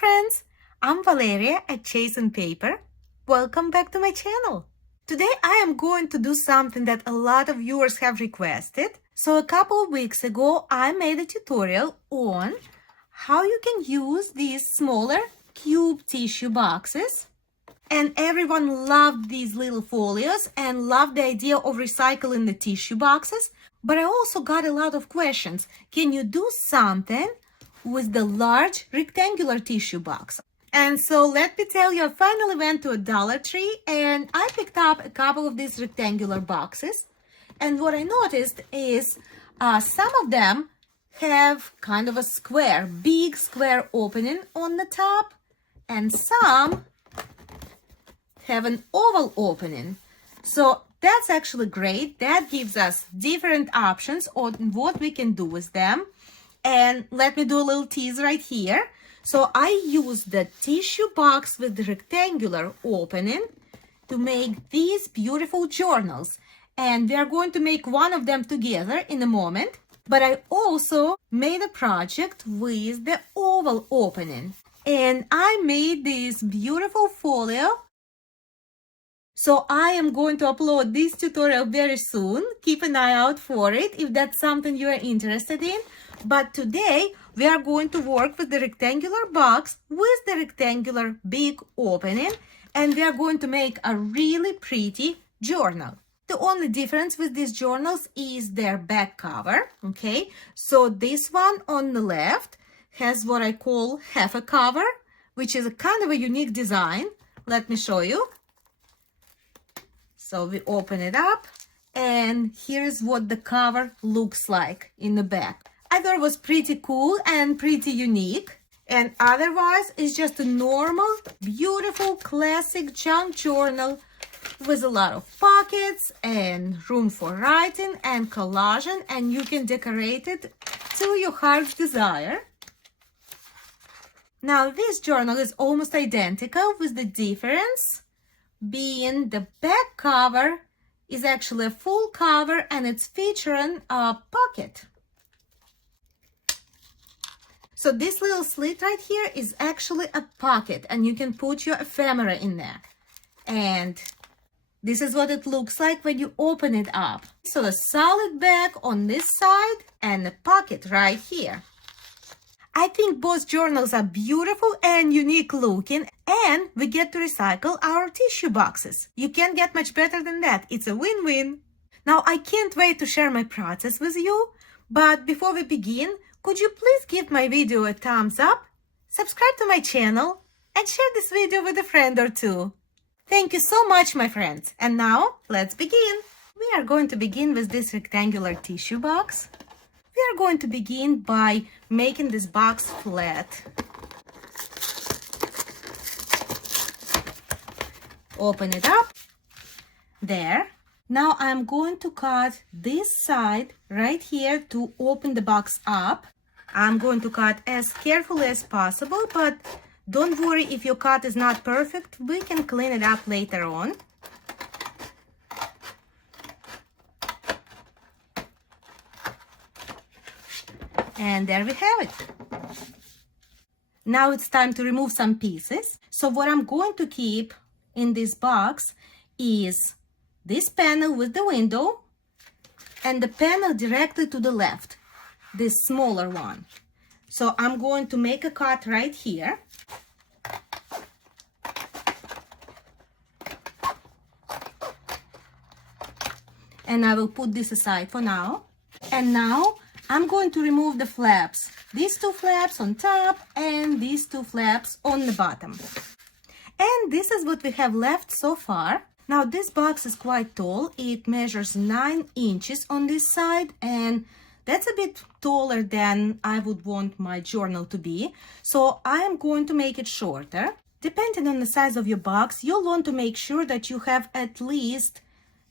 friends, I'm Valeria at Chase and Paper. Welcome back to my channel. Today I am going to do something that a lot of viewers have requested. So a couple of weeks ago I made a tutorial on how you can use these smaller cube tissue boxes. And everyone loved these little folios and loved the idea of recycling the tissue boxes. But I also got a lot of questions. Can you do something with the large rectangular tissue box? And so let me tell you, I finally went to a Dollar Tree and I picked up a couple of these rectangular boxes. And what I noticed is some of them have kind of a square, big square opening on the top, and some have an oval opening. So that's actually great. That gives us different options on what we can do with them. And let me do a little tease right here. So I use the tissue box with the rectangular opening to make these beautiful journals. And we are going to make one of them together in a moment. But I also made a project with the oval opening. And I made this beautiful folio. So I am going to upload this tutorial very soon. Keep an eye out for it if that's something you are interested in. But today we are going to work with the rectangular box with the rectangular big opening, and we are going to make a really pretty journal. The only difference with these journals is their back cover, okay? So this one on the left has what I call half a cover, which is a kind of a unique design. Let me show you. So we open it up, and here's what the cover looks like in the back. I thought it was pretty cool and pretty unique. And otherwise, it's just a normal, beautiful, classic junk journal with a lot of pockets and room for writing and collaging, and you can decorate it to your heart's desire. Now, this journal is almost identical, with the difference being the back cover is actually a full cover and it's featuring a pocket. So this little slit right here is actually a pocket, and you can put your ephemera in there. And this is what it looks like when you open it up. So a solid back on this side and a pocket right here. I think both journals are beautiful and unique looking, and we get to recycle our tissue boxes. You can't get much better than that. It's a win-win. Now, I can't wait to share my process with you, but before we begin, could you please give my video a thumbs up, subscribe to my channel, and share this video with a friend or two. Thank you so much, my friends. And now, let's begin. We are going to begin with this rectangular tissue box. We are going to begin by making this box flat. Open it up. There. Now I'm going to cut this side right here to open the box up. I'm going to cut as carefully as possible, but don't worry if your cut is not perfect. We can clean it up later on. And there we have it. Now it's time to remove some pieces. So what I'm going to keep in this box is this panel with the window and the panel directly to the left, this smaller one. So I'm going to make a cut right here. And I will put this aside for now. And now I'm going to remove the flaps, these two flaps on top and these two flaps on the bottom. And this is what we have left so far. Now this box is quite tall. It measures 9 inches on this side, and that's a bit taller than I would want my journal to be. So I am going to make it shorter. Depending on the size of your box, you'll want to make sure that you have at least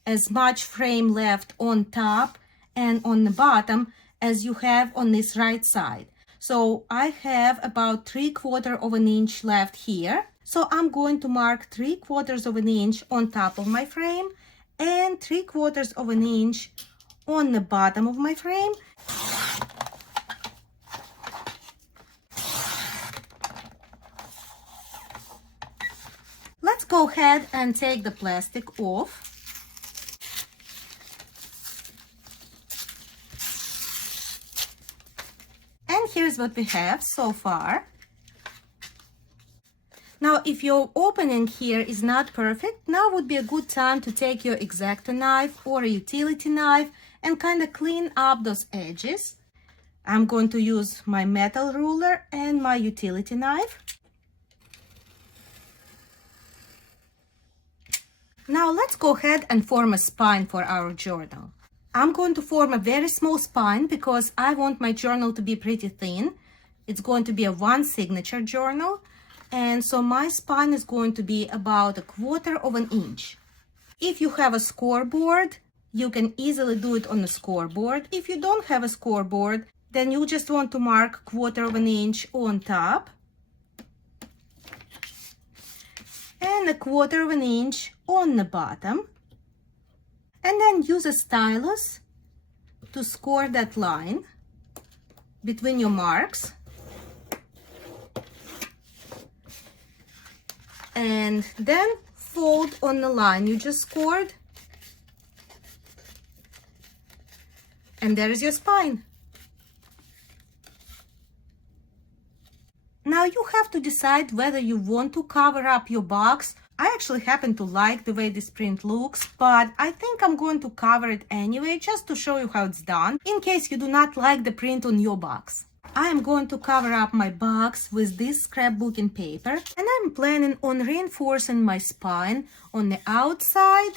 as much frame left on top and on the bottom as you have on this right side. So I have about 3/4 of an inch left here. So I'm going to mark 3/4 of an inch on top of my frame and 3/4 of an inch on the bottom of my frame. go ahead and take the plastic off. And here's what we have so far. Now, if your opening here is not perfect, now would be a good time to take your X-Acto knife or a utility knife and kind of clean up those edges. I'm going to use my metal ruler and my utility knife. Now let's go ahead and form a spine for our journal. I'm going to form a very small spine because I want my journal to be pretty thin. It's going to be a one signature journal. And so my spine is going to be about 1/4 of an inch. If you have a scoreboard, you can easily do it on the scoreboard. If you don't have a scoreboard, then you just want to mark 1/4 of an inch on top and 1/4 of an inch on the bottom. And then use a stylus to score that line between your marks. And then fold on the line you just scored. And there is your spine. Now you have to decide whether you want to cover up your box. I actually happen to like the way this print looks, but I think I'm going to cover it anyway, just to show you how it's done, in case you do not like the print on your box. I am going to cover up my box with this scrapbooking paper, and I'm planning on reinforcing my spine on the outside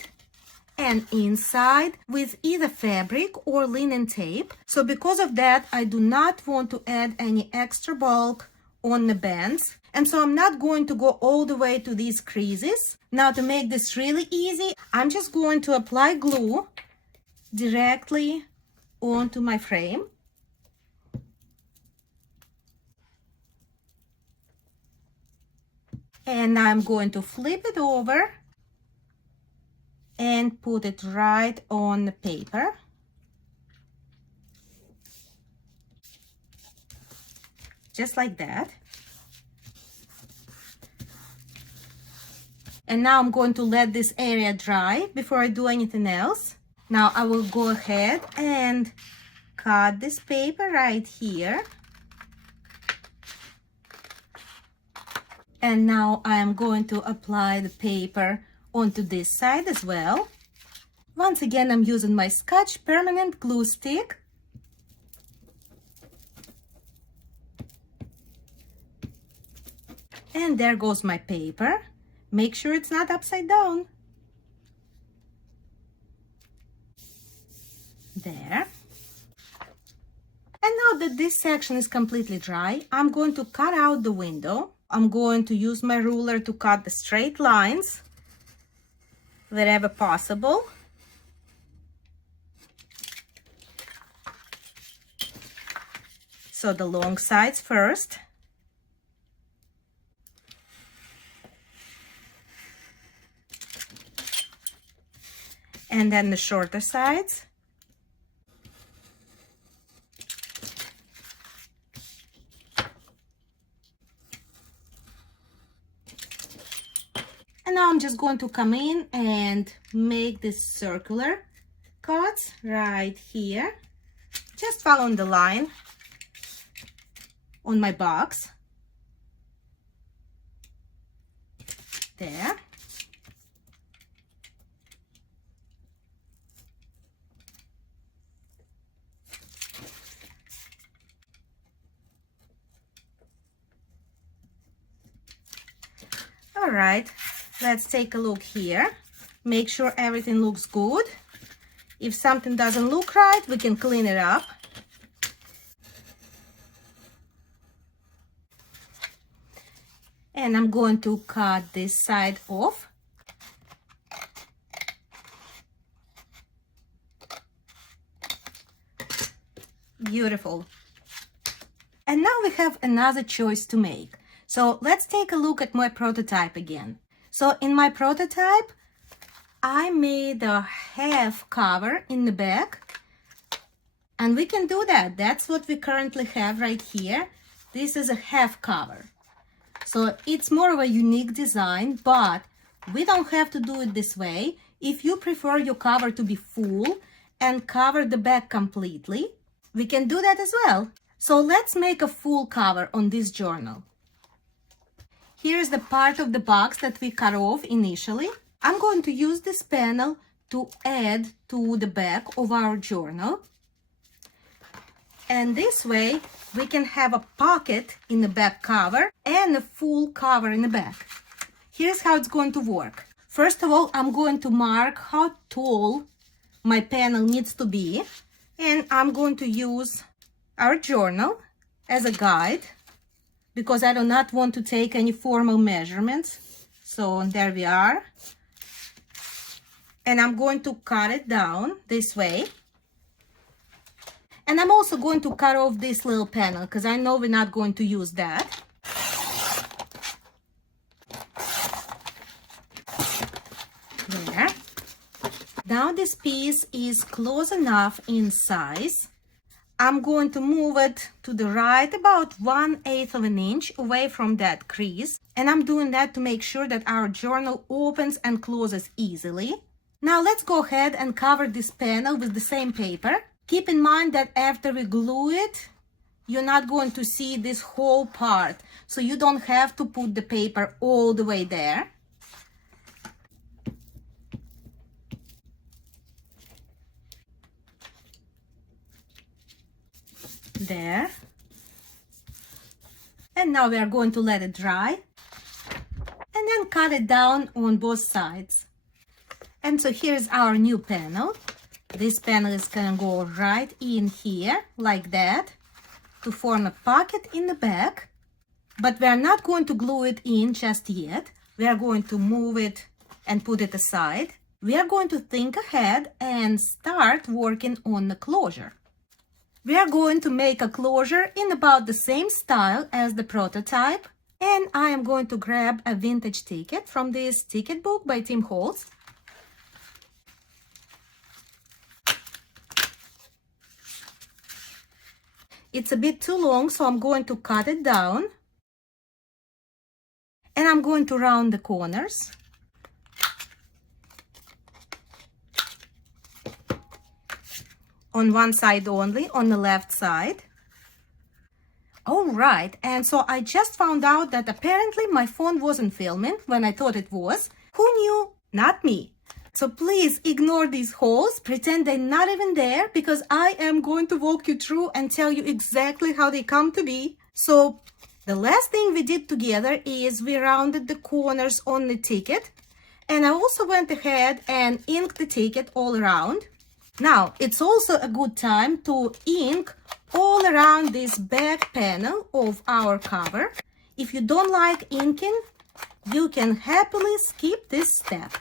and inside with either fabric or linen tape. So because of that, I do not want to add any extra bulk on the bands. And so I'm not going to go all the way to these creases. Now to make this really easy, I'm just going to apply glue directly onto my frame. And I'm going to flip it over and put it right on the paper. Just like that. And now I'm going to let this area dry before I do anything else. Now I will go ahead and cut this paper right here. And now I am going to apply the paper onto this side as well. Once again, I'm using my Scotch permanent glue stick. And there goes my paper. Make sure it's not upside down. There. And now that this section is completely dry, I'm going to cut out the window. I'm going to use my ruler to cut the straight lines wherever possible. So the long sides first. And then the shorter sides. And now I'm just going to come in and make this circular cuts right here. Just following the line on my box. There. All right, let's take a look here. Make sure everything looks good. If something doesn't look right, we can clean it up. And I'm going to cut this side off. Beautiful. And now we have another choice to make. So let's take a look at my prototype again. So in my prototype, I made a half cover in the back. And we can do that. That's what we currently have right here. This is a half cover. So it's more of a unique design, but We don't have to do it this way. If you prefer your cover to be full and cover the back completely, we can do that as well. So let's make a full cover on this journal. Here's the part of the box that we cut off initially. I'm going to use this panel to add to the back of our journal. And this way we can have a pocket in the back cover and a full cover in the back. Here's how it's going to work. First of all, I'm going to mark how tall my panel needs to be. And I'm going to use our journal as a guide because I do not want to take any formal measurements. So there we are. And I'm going to cut it down this way. And I'm also going to cut off this little panel because I know we're not going to use that. There. Now this piece is close enough in size. I'm going to move it to the right about 1/8 of an inch away from that crease. And I'm doing that to make sure that our journal opens and closes easily. Now let's go ahead and cover this panel with the same paper. Keep in mind that after we glue it, you're not going to see this whole part. So you don't have to put the paper all the way there. There. And now we are going to let it dry. And then cut it down on both sides. And so here's our new panel. This panel is gonna go right in here like that to form a pocket in the back. But we are not going to glue it in just yet. We are going to move it and put it aside. We are going to think ahead and start working on the closure. We are going to make a closure in about the same style as the prototype. And I am going to grab a vintage ticket from this ticket book by Tim Holtz. It's a bit too long, so I'm going to cut it down. And I'm going to round the corners. On one side only, on the left side. All right, and so I just found out that apparently my phone wasn't filming when I thought it was. Who knew? Not me. So please ignore these holes, pretend they're not even there, because I am going to walk you through and tell you exactly how they come to be. So the last thing we did together is we rounded the corners on the ticket. And I also went ahead and inked the ticket all around. Now, it's also a good time to ink all around this back panel of our cover. If you don't like inking, you can happily skip this step.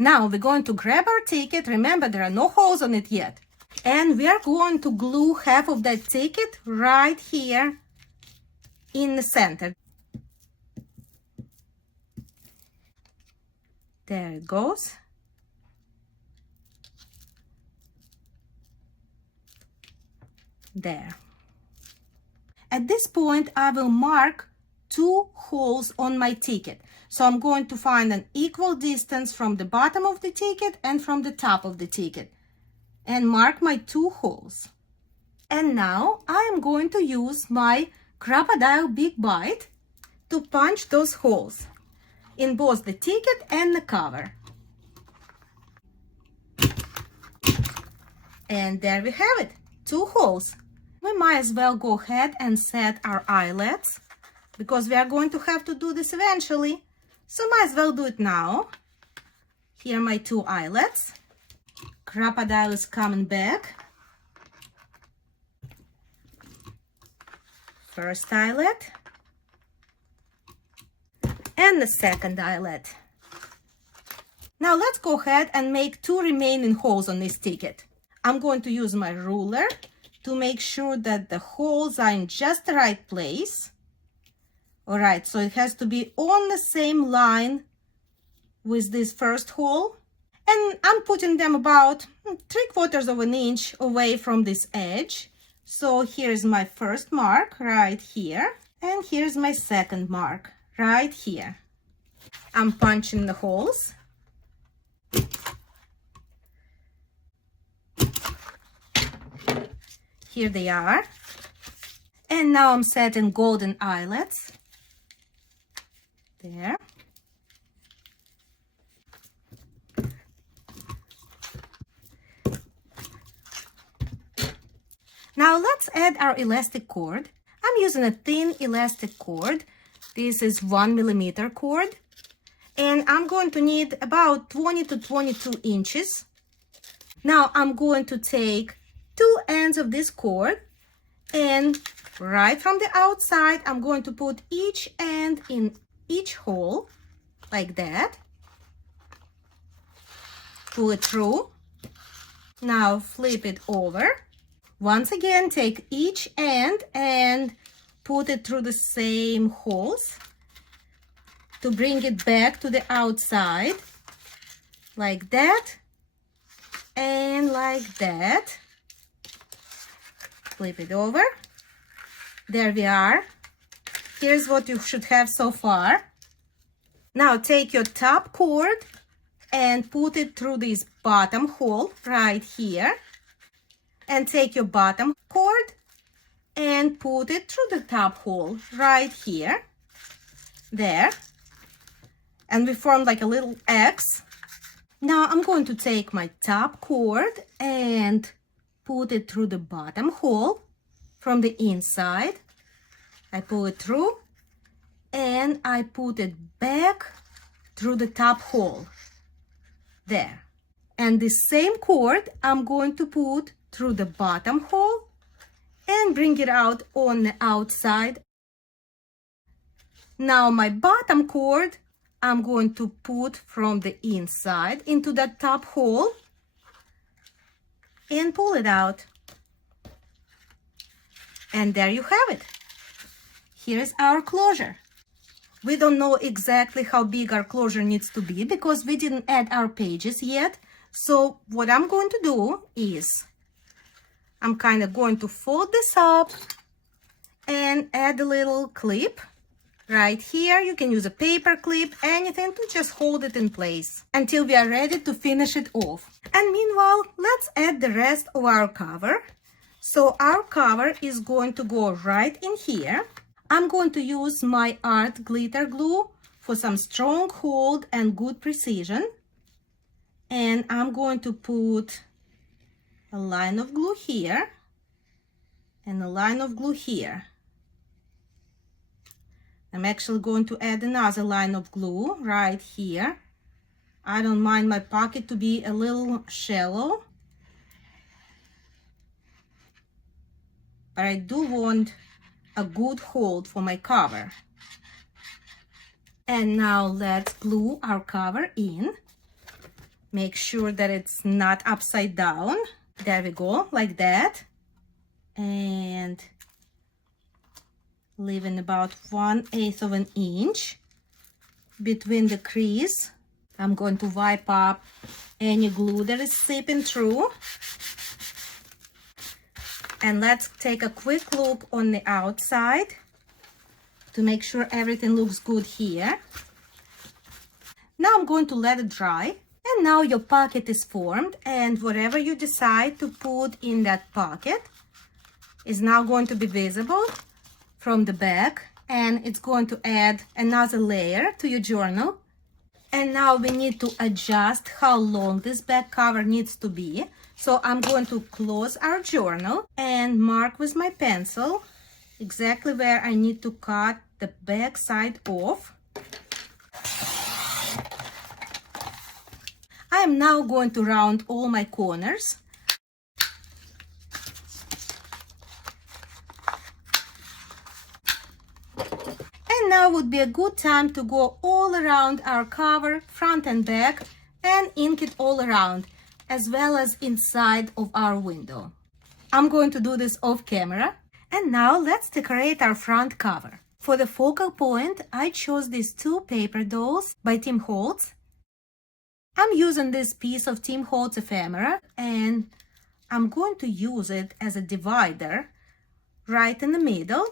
Now we're going to grab our ticket. Remember, there are no holes on it yet. And we are going to glue half of that ticket right here in the center. There it goes. There. At this point, I will mark 2 holes on my ticket. So I'm going to find an equal distance from the bottom of the ticket and from the top of the ticket and mark my 2 holes. And now I am going to use my Crop-A-Dile Big Bite to punch those holes in both the ticket and the cover. And there we have it, 2 holes. We might as well go ahead and set our eyelets because we are going to have to do this eventually. So might as well do it now. Here are my 2 eyelets. Crop-A-Dile is coming back. First eyelet. And the second eyelet. Now let's go ahead and make 2 remaining holes on this ticket. I'm going to use my ruler to make sure that the holes are in just the right place. All right, so it has to be on the same line with this first hole. And I'm putting them about 3/4 of an inch away from this edge. So here's my first mark right here. And here's my second mark right here. I'm punching the holes. Here they are. And now I'm setting golden eyelets. There. Now let's add our elastic cord. I'm using a thin elastic cord. This is 1mm cord. And I'm going to need about 20 to 22 inches. Now I'm going to take two ends of this cord, and right from the outside, I'm going to put each end in each hole, like that. Pull it through. Now flip it over. Once again, take each end and put it through the same holes to bring it back to the outside, like that, and like that. Flip it over. There we are. Here's what you should have so far. Now take your top cord and put it through this bottom hole right here. And take your bottom cord and put it through the top hole right here. There. And we formed like a little X. Now I'm going to take my top cord and put it through the bottom hole from the inside. I pull it through and I put it back through the top hole. There. And the same cord I'm going to put through the bottom hole and bring it out on the outside. Now my bottom cord I'm going to put from the inside into that top hole and pull it out. And there you have it. Here's our closure. We don't know exactly how big our closure needs to be because we didn't add our pages yet. So what I'm going to do is I'm kind of going to fold this up and add a little clip right here. You can use a paper clip, anything to just hold it in place until we are ready to finish it off. And meanwhile, let's add the rest of our cover. So our cover is going to go right in here. I'm going to use my art glitter glue for some strong hold and good precision. And I'm going to put a line of glue here and a line of glue here. I'm actually going to add another line of glue right here. I don't mind my pocket to be a little shallow, but I do want a good hold for my cover. And now let's glue our cover in. Make sure that it's not upside down. There we go, like that. And leaving about 1/8 of an inch between the crease. I'm going to wipe up any glue that is seeping through. And let's take a quick look on the outside to make sure everything looks good here. Now I'm going to let it dry. And now your pocket is formed, and whatever you decide to put in that pocket is now going to be visible from the back, and it's going to add another layer to your journal. And now we need to adjust how long this back cover needs to be. So I'm going to close our journal and mark with my pencil exactly where I need to cut the back side off. I am now going to round all my corners. And now would be a good time to go all around our cover, front and back, and ink it all around, as well as inside of our window. I'm going to do this off camera. And now let's decorate our front cover. For the focal point, I chose these two paper dolls by Tim Holtz. I'm using this piece of Tim Holtz ephemera, and I'm going to use it as a divider right in the middle.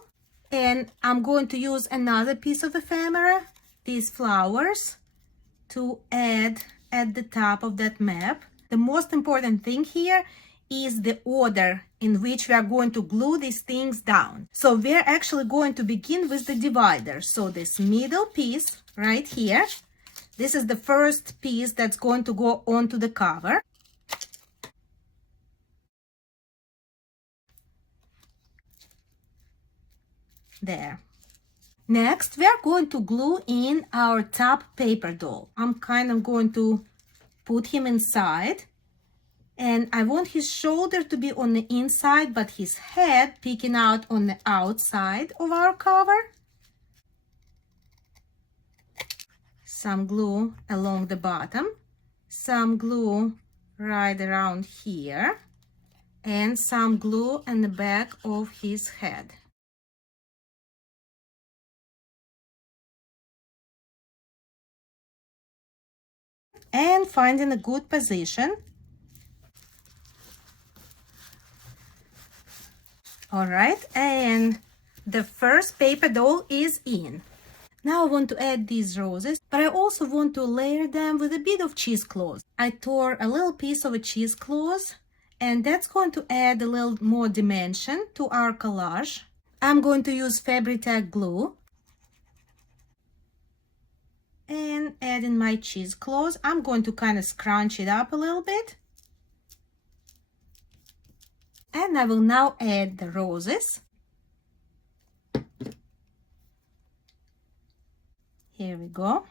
And I'm going to use another piece of ephemera these flowers to add at the top of that map. The most important thing here is the order in which we are going to glue these things down. So we're actually going to begin with the divider. So this middle piece right here, this is the first piece that's going to go onto the cover. There. Next, we are going to glue in our top paper doll. I'm kind of going to put him inside. And I want his shoulder to be on the inside, but his head peeking out on the outside of our cover. Some glue along the bottom, some glue right around here, and some glue in the back of his head. And finding a good position. All right, and the first paper doll is in. Now I want to add these roses, but I also want to layer them with a bit of cheesecloth. I tore a little piece of a cheesecloth, and that's going to add a little more dimension to our collage. I'm going to use Fabri-Tac glue. And adding my cheesecloth, I'm going to kind of scrunch it up a little bit. And I will now add the roses. Here we go.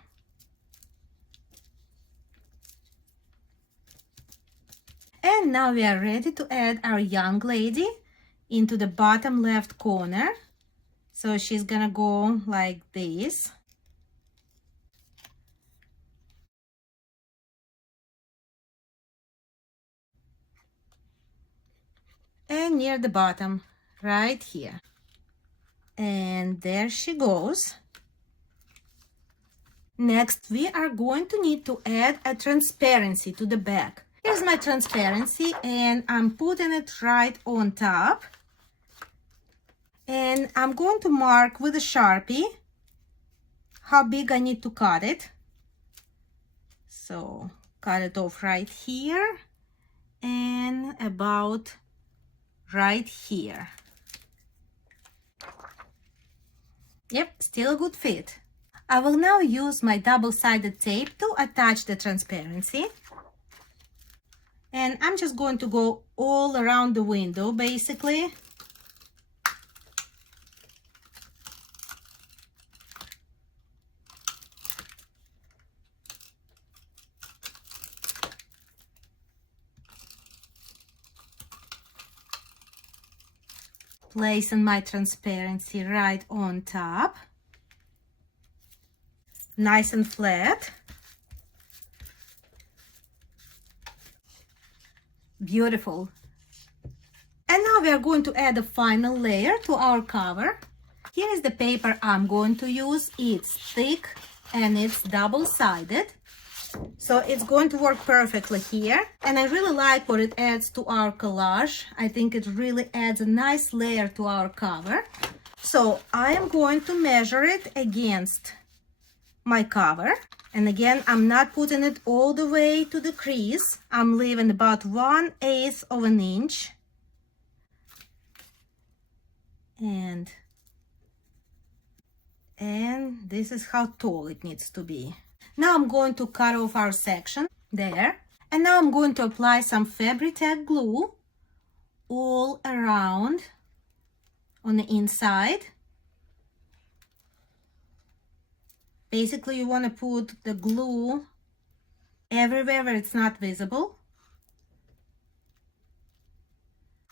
And now we are ready to add our young lady into the bottom left corner. So she's gonna go like this. And near the bottom, right here. And there she goes. Next, we are going to need to add a transparency to the back. Here's my transparency, and I'm putting it right on top. And I'm going to mark with a Sharpie how big I need to cut it. So, cut it off right here and about right here. Yep, still a good fit. I will now use my double-sided tape to attach the transparency. And I'm just going to go all around the window, basically. Placing my transparency right on top. Nice and flat. Beautiful. And now we are going to add a final layer to our cover. Here is the paper I'm going to use. It's thick and it's double-sided. So it's going to work perfectly here. And I really like what it adds to our collage. I think it really adds a nice layer to our cover. So I am going to measure it against my cover. And again, I'm not putting it all the way to the crease. I'm leaving about 1/8 of an inch. And this is how tall it needs to be. Now I'm going to cut off our section there. And now I'm going to apply some Fabri-Tac glue all around on the inside. Basically, you want to put the glue everywhere where it's not visible.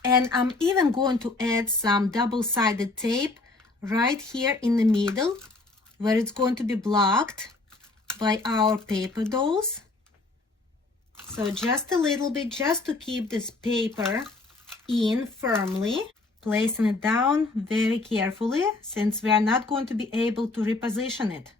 And I'm even going to add some double-sided tape right here in the middle where it's going to be blocked by our paper dolls. So just a little bit, just to keep this paper in firmly. Placing it down very carefully, since we are not going to be able to reposition it.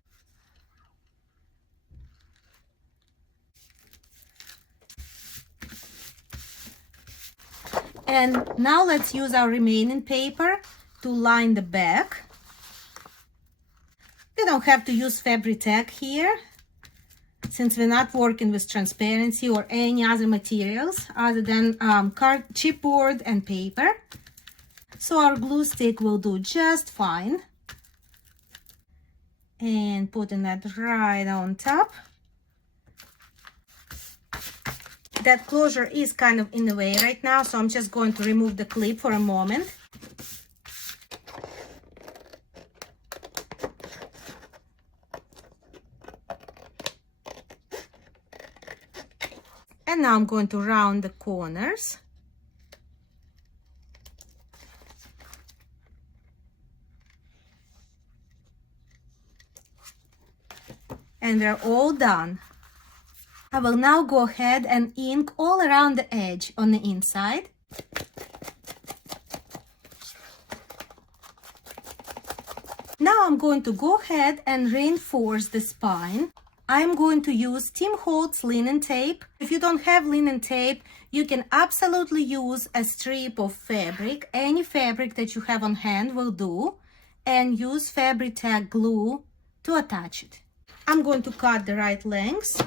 And now let's use our remaining paper to line the back. We don't have to use Fabri-Tac here, since we're not working with transparency or any other materials other than chipboard and paper. So our glue stick will do just fine. And putting that right on top. That closure is kind of in the way right now, so I'm just going to remove the clip for a moment. And now I'm going to round the corners. And they're all done. I will now go ahead and ink all around the edge on the inside. Now I'm going to go ahead and reinforce the spine. I'm going to use Tim Holtz linen tape. If you don't have linen tape, you can absolutely use a strip of fabric. Any fabric that you have on hand will do. And use Fabri-Tac glue to attach it. I'm going to cut the right lengths.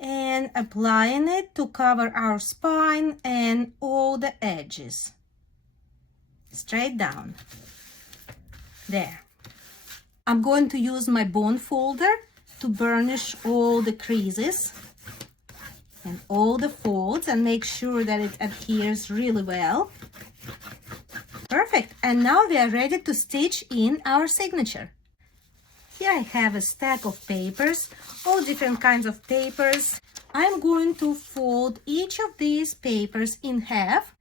And applying it to cover our spine and all the edges. Straight down. There. I'm going to use my bone folder to burnish all the creases and all the folds and make sure that it adheres really well. Perfect. And now we are ready to stitch in our signature. Here I have a stack of papers, all different kinds of papers. I'm going to fold each of these papers in half,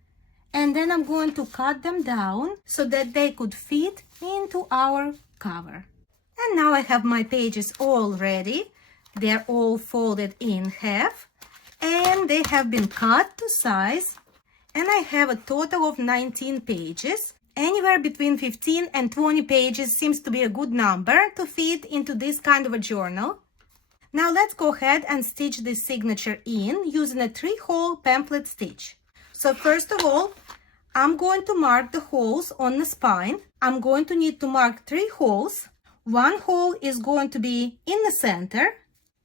and then I'm going to cut them down so that they could fit into our cover. And now I have my pages all ready. They're all folded in half, and they have been cut to size. And I have a total of 19 pages. Anywhere between 15 and 20 pages seems to be a good number to fit into this kind of a journal. Now let's go ahead and stitch this signature in using a 3-hole pamphlet stitch. So first of all, I'm going to mark the holes on the spine. I'm going to need to mark 3 holes. 1 hole is going to be in the center.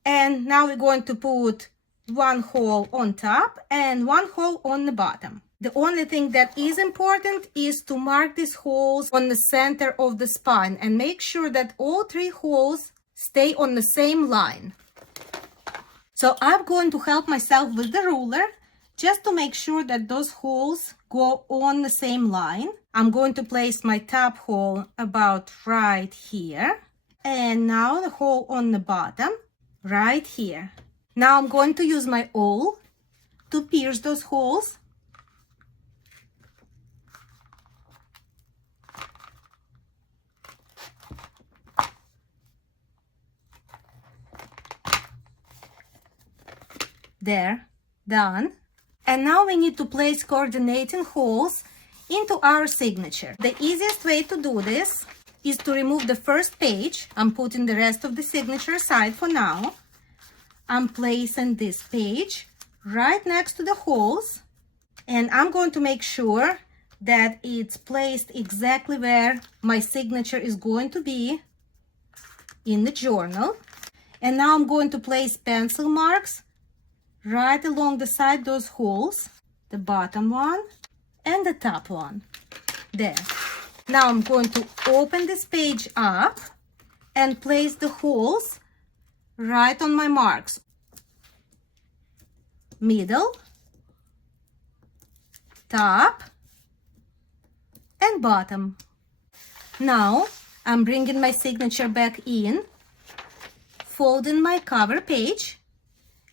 And now we're going to put 1 hole on top and 1 hole on the bottom. The only thing that is important is to mark these holes on the center of the spine and make sure that all 3 holes stay on the same line. So I'm going to help myself with the ruler just to make sure that those holes go on the same line. I'm going to place my top hole about right here. And now the hole on the bottom right here. Now I'm going to use my awl to pierce those holes. There, done. And now we need to place coordinating holes into our signature. The easiest way to do this is to remove the first page. I'm putting the rest of the signature aside for now. I'm placing this page right next to the holes, and I'm going to make sure that it's placed exactly where my signature is going to be in the journal. And now I'm going to place pencil marks right along the side of those holes, the bottom one and the top one. There. Now I'm going to open this page up and place the holes right on my marks. Middle, top, and bottom. Now I'm bringing my signature back in, folding my cover page,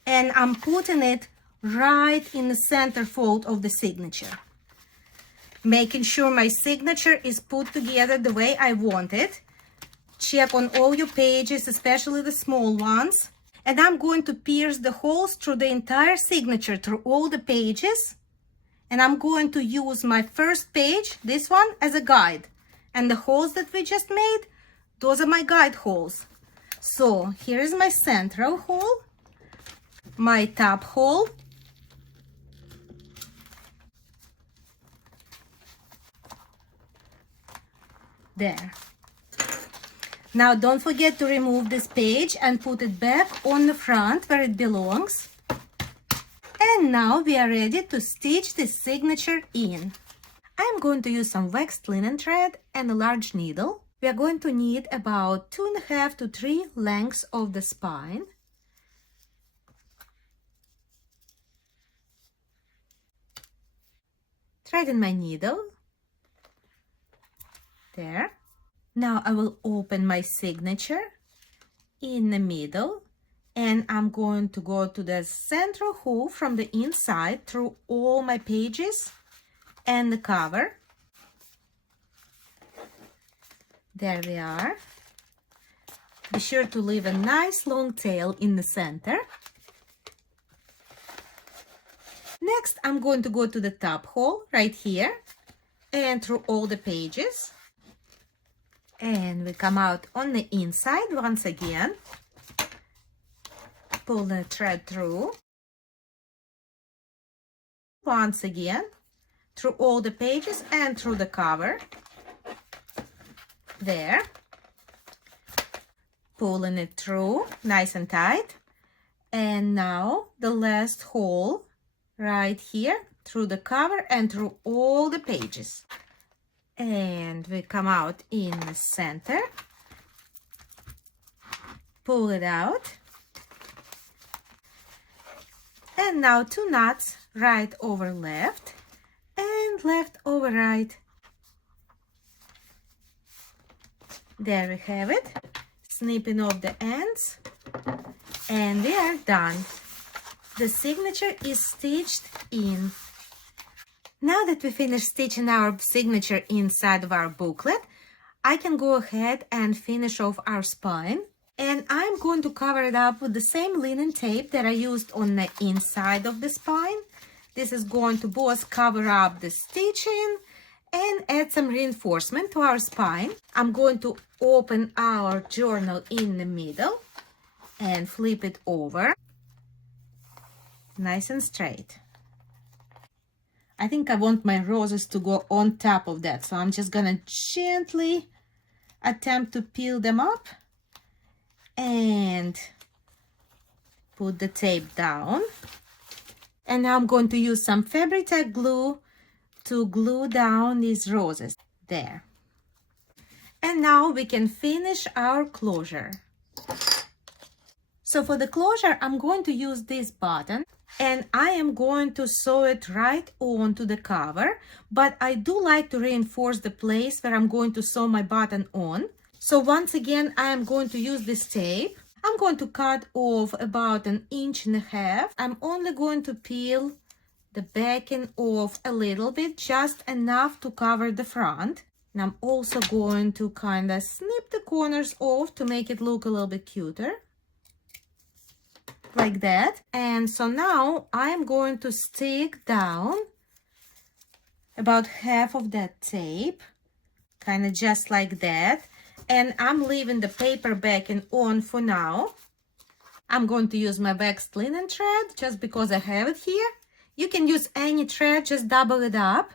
and I'm putting it right in the center fold of the signature. Making sure my signature is put together the way I want it. Check on all your pages, especially the small ones. And I'm going to pierce the holes through the entire signature, through all the pages. And I'm going to use my first page, this one, as a guide. And the holes that we just made, those are my guide holes. So here is my central hole, my top hole, There. Now don't forget to remove this page and put it back on the front where it belongs. And now we are ready to stitch the signature in. I'm going to use some waxed linen thread and a large needle. We are going to need about 2.5 to 3 lengths of the spine. Thread in my needle. There. Now I will open my signature in the middle, and I'm going to go to the central hole from the inside through all my pages and the cover. There we are. Be sure to leave a nice long tail in the center. Next, I'm going to go to the top hole right here and through all the pages. And we come out on the inside once again. Pull the thread through. Once again, through all the pages and through the cover. There. Pulling it through, nice and tight. And now the last hole right here through the cover and through all the pages. And we come out in the center. Pull it out. And now 2 knots, right over left and left over right. There we have it. Snipping off the ends, and we are done. The signature is stitched in. Now that we finished stitching our signature inside of our booklet, I can go ahead and finish off our spine. And I'm going to cover it up with the same linen tape that I used on the inside of the spine. This is going to both cover up the stitching and add some reinforcement to our spine. I'm going to open our journal in the middle and flip it over. Nice and straight. I think I want my roses to go on top of that, so I'm just gonna gently attempt to peel them up and put the tape down. And now I'm going to use some Fabri-Tac glue to glue down these roses. There. And now we can finish our closure. So for the closure, I'm going to use this button, and I am going to sew it right onto the cover, but I do like to reinforce the place where I'm going to sew my button on. So once again, I am going to use this tape. I'm going to cut off about 1.5 inches. I'm only going to peel the backing off a little bit, just enough to cover the front. And I'm also going to kind of snip the corners off to make it look a little bit cuter. Like that. And so now I'm going to stick down about half of that tape, kind of just like that. And I'm leaving the paper backing on for now. I'm going to use my waxed linen thread just because I have it here. You can use any thread, just double it up.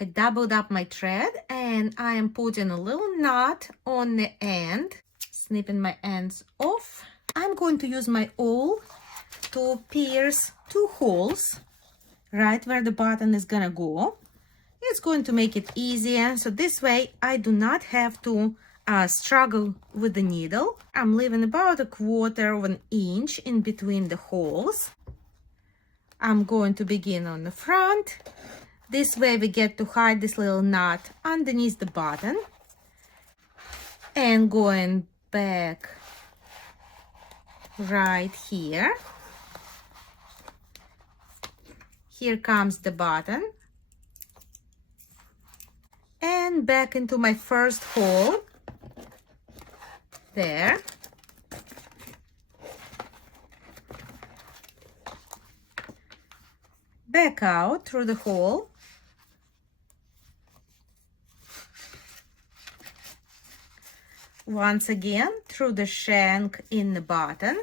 I doubled up my thread and I am putting a little knot on the end, snipping my ends off. I'm going to use my awl to pierce 2 holes right where the button is gonna go. It's going to make it easier, so this way I do not have to struggle with the needle. I'm leaving about 1/4 inch in between the holes. I'm going to begin on the front. This way we get to hide this little knot underneath the button. And going back right here. Here comes the button. And back into my first hole. There. Back out through the hole. Once again through the shank in the button.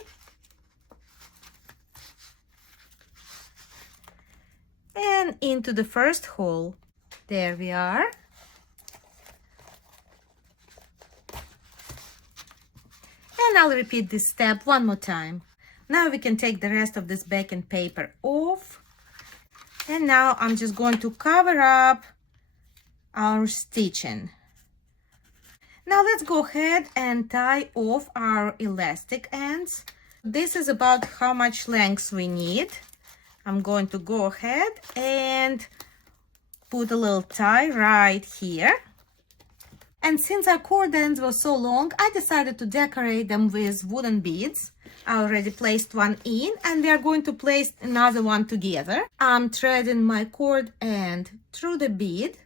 And into the first hole. There we are. And I'll repeat this step one more time. Now we can take the rest of this backing paper off. And now I'm just going to cover up our stitching. Now let's go ahead and tie off our elastic ends. This is about how much length we need. I'm going to go ahead and put a little tie right here. And since our cord ends were so long, I decided to decorate them with wooden beads. I already placed one in, and we are going to place another one together. I'm threading my cord end through the bead,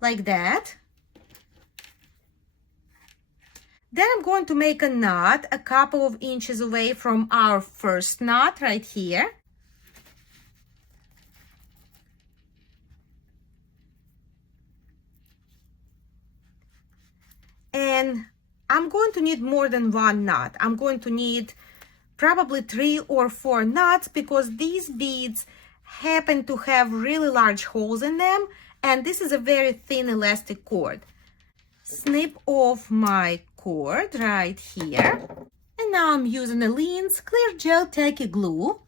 like that. Then I'm going to make a knot a couple of inches away from our first knot right here. And I'm going to need more than one knot. I'm going to need probably 3 or 4 knots because these beads happen to have really large holes in them, and this is a very thin elastic cord. Snip off my cord right here. And now I'm using Aleene's Clear Gel Tacky Glue.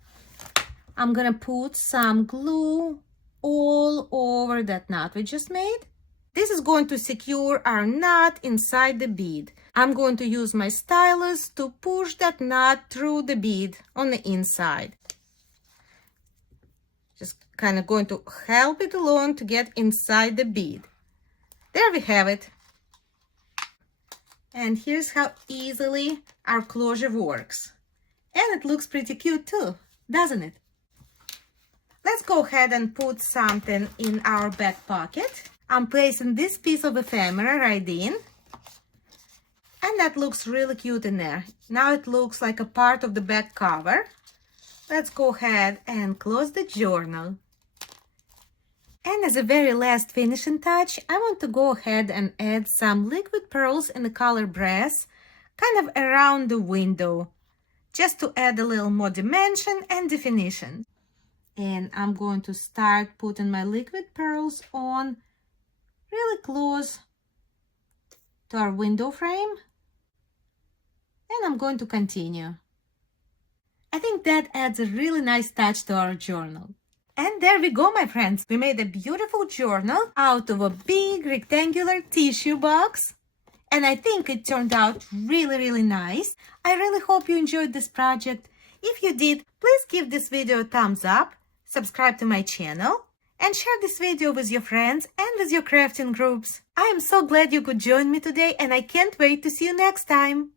I'm gonna put some glue all over that knot we just made. This is going to secure our knot inside the bead. I'm going to use my stylus to push that knot through the bead on the inside. Just kind of going to help it along to get inside the bead. There we have it. And here's how easily our closure works. And it looks pretty cute too, doesn't it? Let's go ahead and put something in our back pocket. I'm placing this piece of ephemera right in. And that looks really cute in there. Now it looks like a part of the back cover. Let's go ahead and close the journal. And as a very last finishing touch, I want to go ahead and add some liquid pearls in the color brass, kind of around the window, just to add a little more dimension and definition. And I'm going to start putting my liquid pearls on really close to our window frame. And I'm going to continue. I think that adds a really nice touch to our journal. And there we go, my friends. We made a beautiful journal out of a big rectangular tissue box. And I think it turned out really, really nice. I really hope you enjoyed this project. If you did, please give this video a thumbs up, subscribe to my channel, and share this video with your friends and with your crafting groups. I am so glad you could join me today, and I can't wait to see you next time.